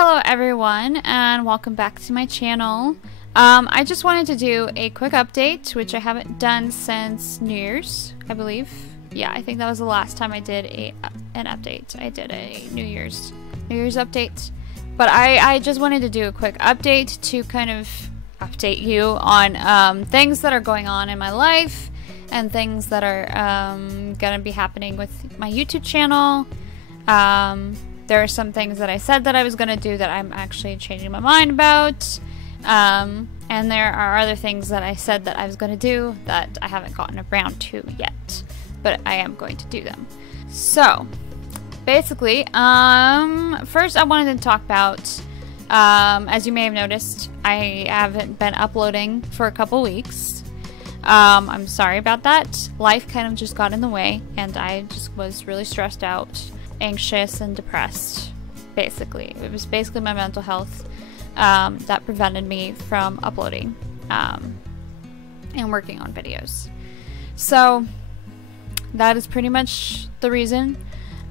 Hello everyone and welcome back to my channel. I just wanted to do a quick update, which I haven't done since New Year's, I believe. Yeah, I think that was the last time I did an update. I did a New Year's update. But I just wanted to do a quick update to kind of update you on things that are going on in my life and things that are gonna be happening with my YouTube channel. There are some things that I said that I was going to do that I'm actually changing my mind about. And there are other things that I said that I was going to do that I haven't gotten around to yet. But I am going to do them. So, basically, first I wanted to talk about, as you may have noticed, I haven't been uploading for a couple weeks. I'm sorry about that. Life kind of just got in the way, and I just was really stressed out, anxious and depressed. Basically, it was basically my mental health that prevented me from uploading and working on videos. So that is pretty much the reason.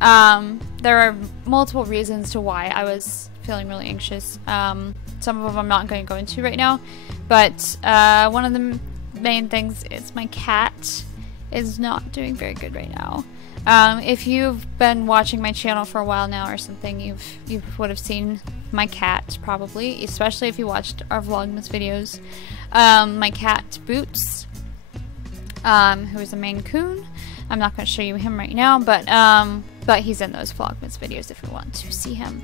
There are multiple reasons to why I was feeling really anxious. Some of them I'm not going to go into right now, but one of the main things is my cat is not doing very good right now. If you've been watching my channel for a while now or something, you would have seen my cat probably, especially if you watched our Vlogmas videos. My cat Boots, who is a Maine Coon. I'm not going to show you him right now, but he's in those Vlogmas videos if you want to see him.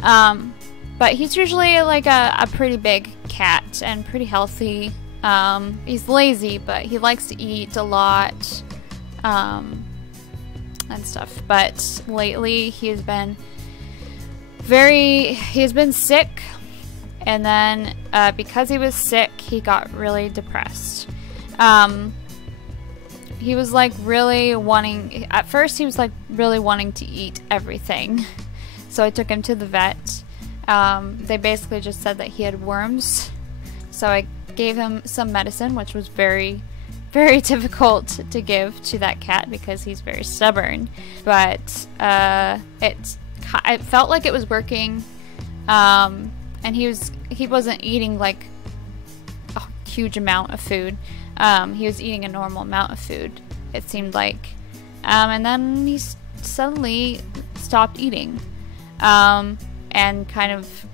But he's usually like a pretty big cat and pretty healthy. He's lazy, but he likes to eat a lot. And stuff, but lately he's been sick, and then because he was sick he got really depressed. He was like really wanting, at first he was like really wanting to eat everything, so I took him to the vet. They basically just said that he had worms, so I gave him some medicine, which was very difficult to give to that cat because he's very stubborn, but it felt like it was working, and he wasn't eating like a huge amount of food. He was eating a normal amount of food, it seemed like, and then he suddenly stopped eating, and kind of,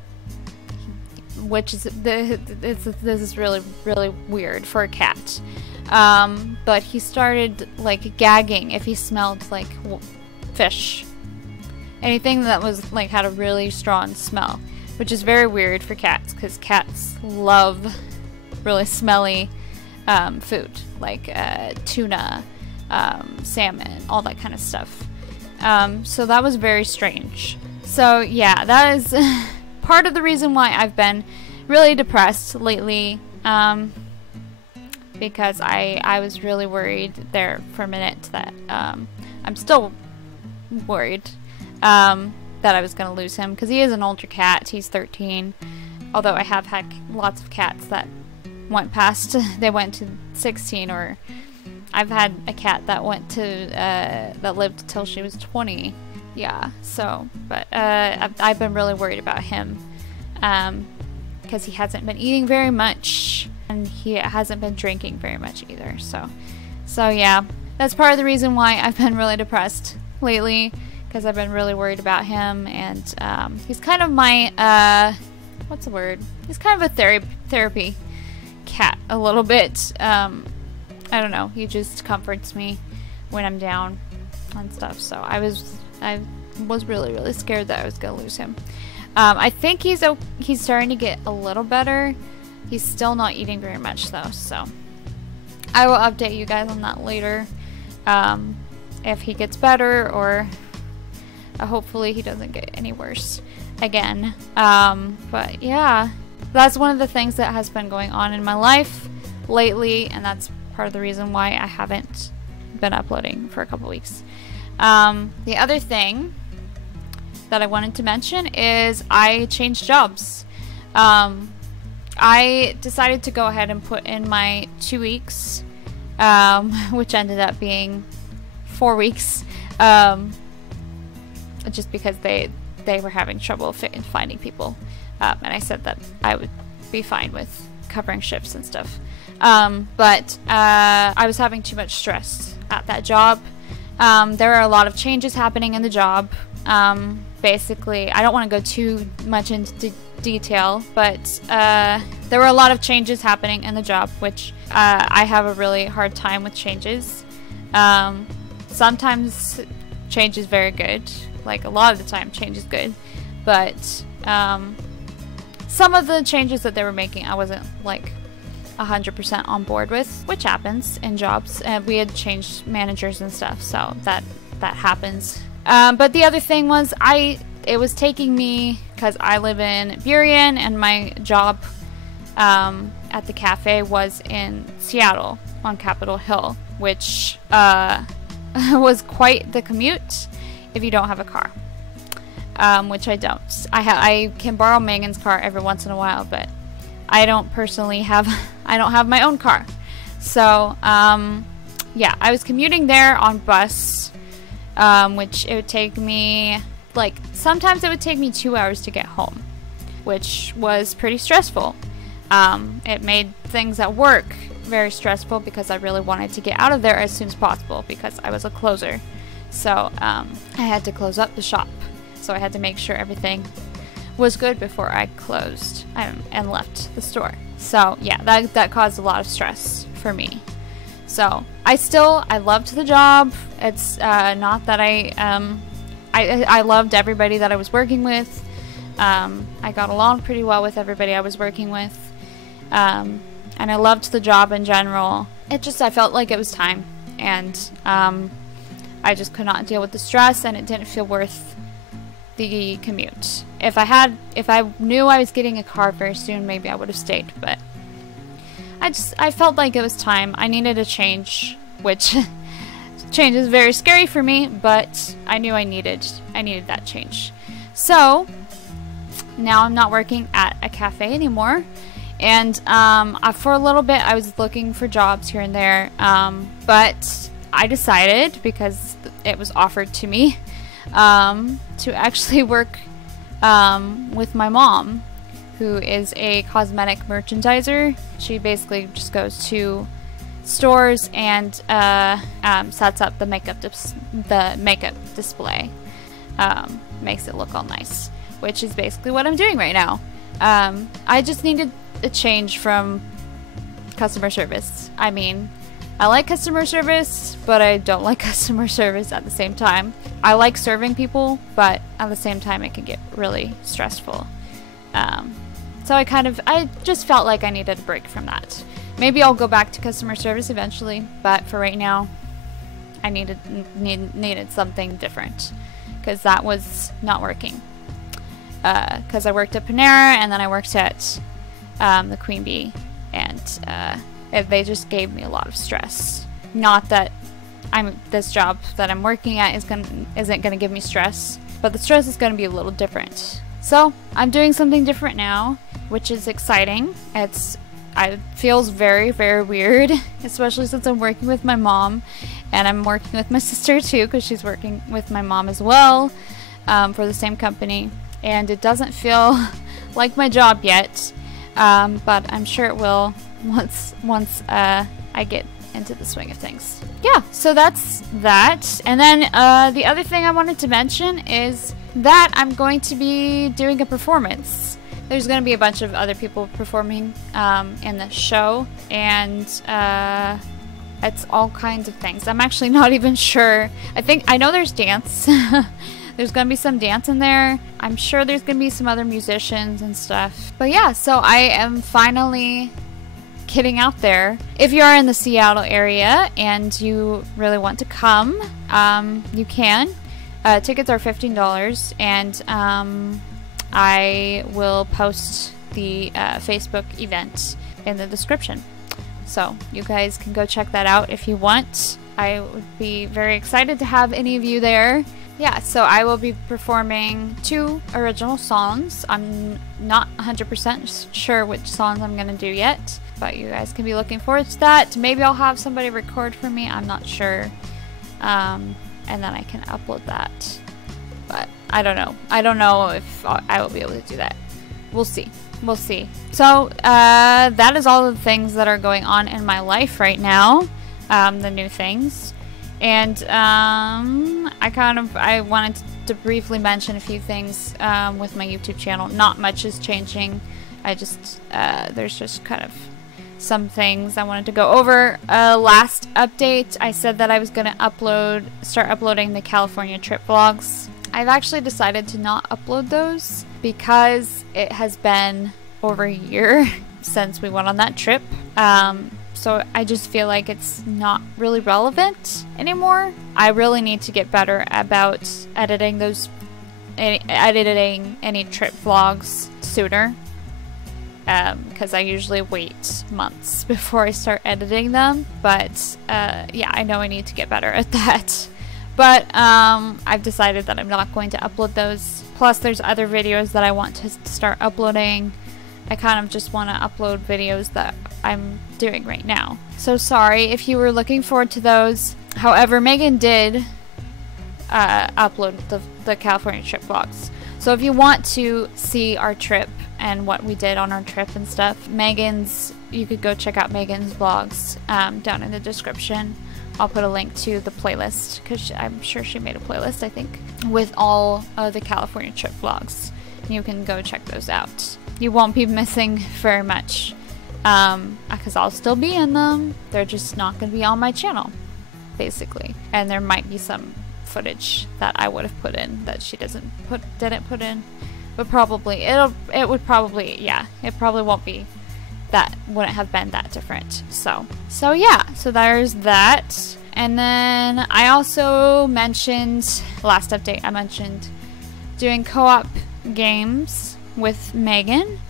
which is this is really weird for a cat. But he started like gagging if he smelled like fish, anything that was like had a really strong smell, which is very weird for cats because cats love really smelly food like tuna, salmon, all that kind of stuff. So that was very strange. So yeah, that is part of the reason why I've been really depressed lately. Because I was really worried there for a minute that I'm still worried that I was going to lose him because he is an older cat. He's 13, although I have had lots of cats that went past, they went to 16, or I've had a cat that went to that lived till she was 20. Yeah, so but I've been really worried about him because he hasn't been eating very much. And he hasn't been drinking very much either, so yeah, that's part of the reason why I've been really depressed lately, because I've been really worried about him, and he's kind of my what's the word? He's kind of a therapy cat a little bit. I don't know. He just comforts me when I'm down and stuff. So I was really scared that I was gonna lose him. I think he's starting to get a little better. He's still not eating very much though, so I will update you guys on that later, if he gets better, or hopefully he doesn't get any worse again. But yeah, that's one of the things that has been going on in my life lately, and that's part of the reason why I haven't been uploading for a couple weeks. The other thing that I wanted to mention is I changed jobs. I decided to go ahead and put in my 2 weeks, which ended up being 4 weeks, just because they they were having trouble finding people. And I said that I would be fine with covering shifts and stuff. But I was having too much stress at that job. There are a lot of changes happening in the job. Basically, I don't want to go too much into detail, but there were a lot of changes happening in the job, which I have a really hard time with changes. Sometimes change is very good, like a lot of the time change is good, but some of the changes that they were making I wasn't like 100% on board with, which happens in jobs. We had changed managers and stuff, so that happens. But the other thing was it was taking me, because I live in Burien and my job at the cafe was in Seattle on Capitol Hill, which was quite the commute if you don't have a car, which I don't. I can borrow Megan's car every once in a while, but I don't personally have I don't have my own car. So yeah, I was commuting there on bus, which it would take me, like, sometimes it would take me 2 hours to get home, which was pretty stressful. It made things at work very stressful because I really wanted to get out of there as soon as possible because I was a closer. So I had to close up the shop. So I had to make sure everything was good before I closed and left the store. So yeah, that caused a lot of stress for me. So I loved the job. It's not that I loved everybody that I was working with. I got along pretty well with everybody I was working with. And I loved the job in general. I felt like it was time, and I just could not deal with the stress, and it didn't feel worth the commute. If I knew I was getting a car very soon, maybe I would have stayed, but I felt like it was time. I needed a change, which change is very scary for me, but I knew I needed that change. So now I'm not working at a cafe anymore, and for a little bit I was looking for jobs here and there, but I decided, because it was offered to me, to actually work with my mom, who is a cosmetic merchandiser. She basically just goes to stores and sets up the makeup display, makes it look all nice, which is basically what I'm doing right now. I just needed a change from customer service. I mean, I like customer service, but I don't like customer service at the same time. I like serving people, but at the same time it can get really stressful. So I just felt like I needed a break from that. Maybe I'll go back to customer service eventually, but for right now, I needed something different, because that was not working. Because I worked at Panera, and then I worked at the Queen Bee, and they just gave me a lot of stress. Not that this job that I'm working at isn't gonna give me stress, but the stress is gonna be a little different. So I'm doing something different now, which is exciting. It feels very, very weird, especially since I'm working with my mom, and I'm working with my sister too, because she's working with my mom as well, for the same company. And it doesn't feel like my job yet, but I'm sure it will once I get into the swing of things. Yeah, so that's that. And then the other thing I wanted to mention is that I'm going to be doing a performance. There's going to be a bunch of other people performing in the show, and it's all kinds of things. I'm actually not even sure. I know there's dance. There's going to be some dance in there. I'm sure there's going to be some other musicians and stuff. But yeah, so I am finally getting out there. If you are in the Seattle area and you really want to come, you can. Tickets are $15, and I will post the Facebook event in the description. So you guys can go check that out if you want. I would be very excited to have any of you there. Yeah, so I will be performing 2 original songs. I'm not 100% sure which songs I'm going to do yet, but you guys can be looking forward to that. Maybe I'll have somebody record for me, I'm not sure. And then I can upload that. But I don't know. I don't know if I will be able to do that. We'll see. We'll see. So that is all the things that are going on in my life right now. The new things. And I wanted to briefly mention a few things with my YouTube channel. Not much is changing. There's just kind of some things I wanted to go over. Last update, I said that I was going to start uploading the California trip vlogs. I've actually decided to not upload those because it has been over a year since we went on that trip. So I just feel like it's not really relevant anymore. I really need to get better about editing any trip vlogs sooner. Because I usually wait months before I start editing them. But yeah, I know I need to get better at that. But I've decided that I'm not going to upload those. Plus there's other videos that I want to start uploading. I kind of just want to upload videos that I'm doing right now. So sorry if you were looking forward to those. However, Megan did upload the California trip vlogs. So if you want to see our trip and what we did on our trip and stuff, you could go check out Megan's vlogs down in the description. I'll put a link to the playlist because I'm sure she made a playlist, I think, with all of the California trip vlogs. You can go check those out. You won't be missing very much because I'll still be in them. They're just not going to be on my channel, basically. And there might be some footage that I would have put in that she didn't put in. But probably it probably won't be that, wouldn't have been that different. So yeah, so there's that. And then I also mentioned, last update I mentioned doing co-op games with Megan,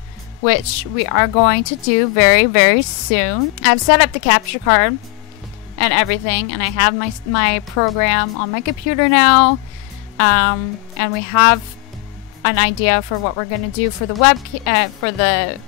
which we are going to do very, very soon. I've set up the capture card and everything, and I have my program on my computer now, and we have an idea for what we're going to do for the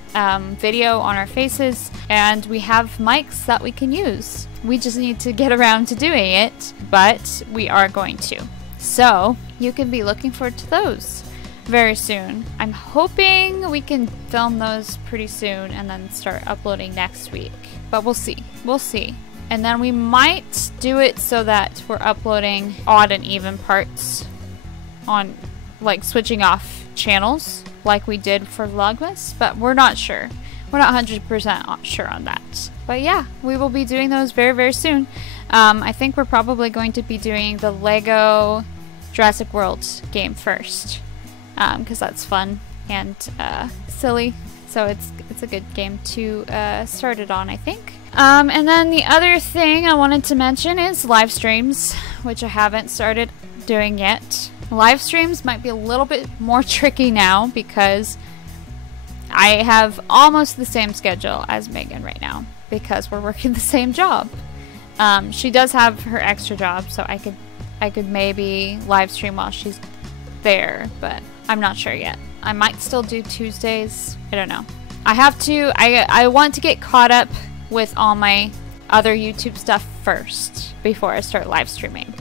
video on our faces, and we have mics that we can use. We just need to get around to doing it, but we are going to. So you can be looking forward to those very soon. I'm hoping we can film those pretty soon and then start uploading next week, but we'll see. We'll see. And then we might do it so that we're uploading odd and even parts on, like, switching off channels like we did for Vlogmas, but we're not sure. We're not 100% sure on that. But yeah, we will be doing those very, very soon. I think we're probably going to be doing the Lego Jurassic World game first, because that's fun and silly. So it's a good game to start it on, I think. And then the other thing I wanted to mention is live streams, which I haven't started doing yet. Live streams might be a little bit more tricky now because I have almost the same schedule as Megan right now because we're working the same job. She does have her extra job, so I could maybe live stream while she's there, but I'm not sure yet. I might still do Tuesdays. I don't know. I want to get caught up with all my other YouTube stuff first before I start live streaming.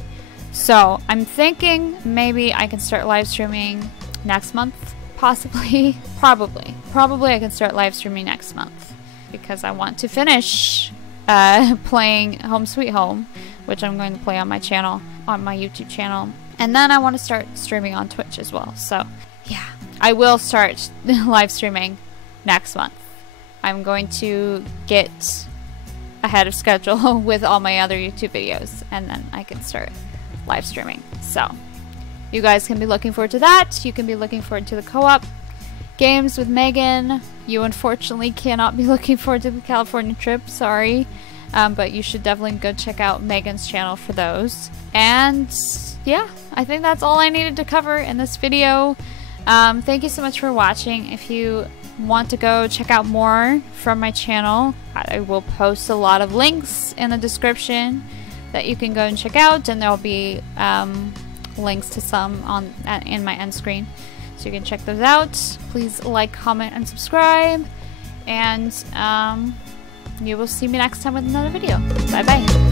So I'm thinking maybe I can start live streaming next month, possibly. Probably I can start live streaming next month because I want to finish playing Home Sweet Home, which I'm going to play on my channel, on my YouTube channel. And then I want to start streaming on Twitch as well. So yeah, I will start live streaming next month. I'm going to get ahead of schedule with all my other YouTube videos, and then I can start live streaming. So you guys can be looking forward to that. You can be looking forward to the co-op games with Megan. You unfortunately cannot be looking forward to the California trip, sorry. But you should definitely go check out Megan's channel for those. And yeah, I think that's all I needed to cover in this video. Thank you so much for watching. If you want to go check out more from my channel, I will post a lot of links in the description that you can go and check out, and there'll be links to some in my end screen, so you can check those out. Please like, comment, and subscribe, and you will see me next time with another video. Bye bye.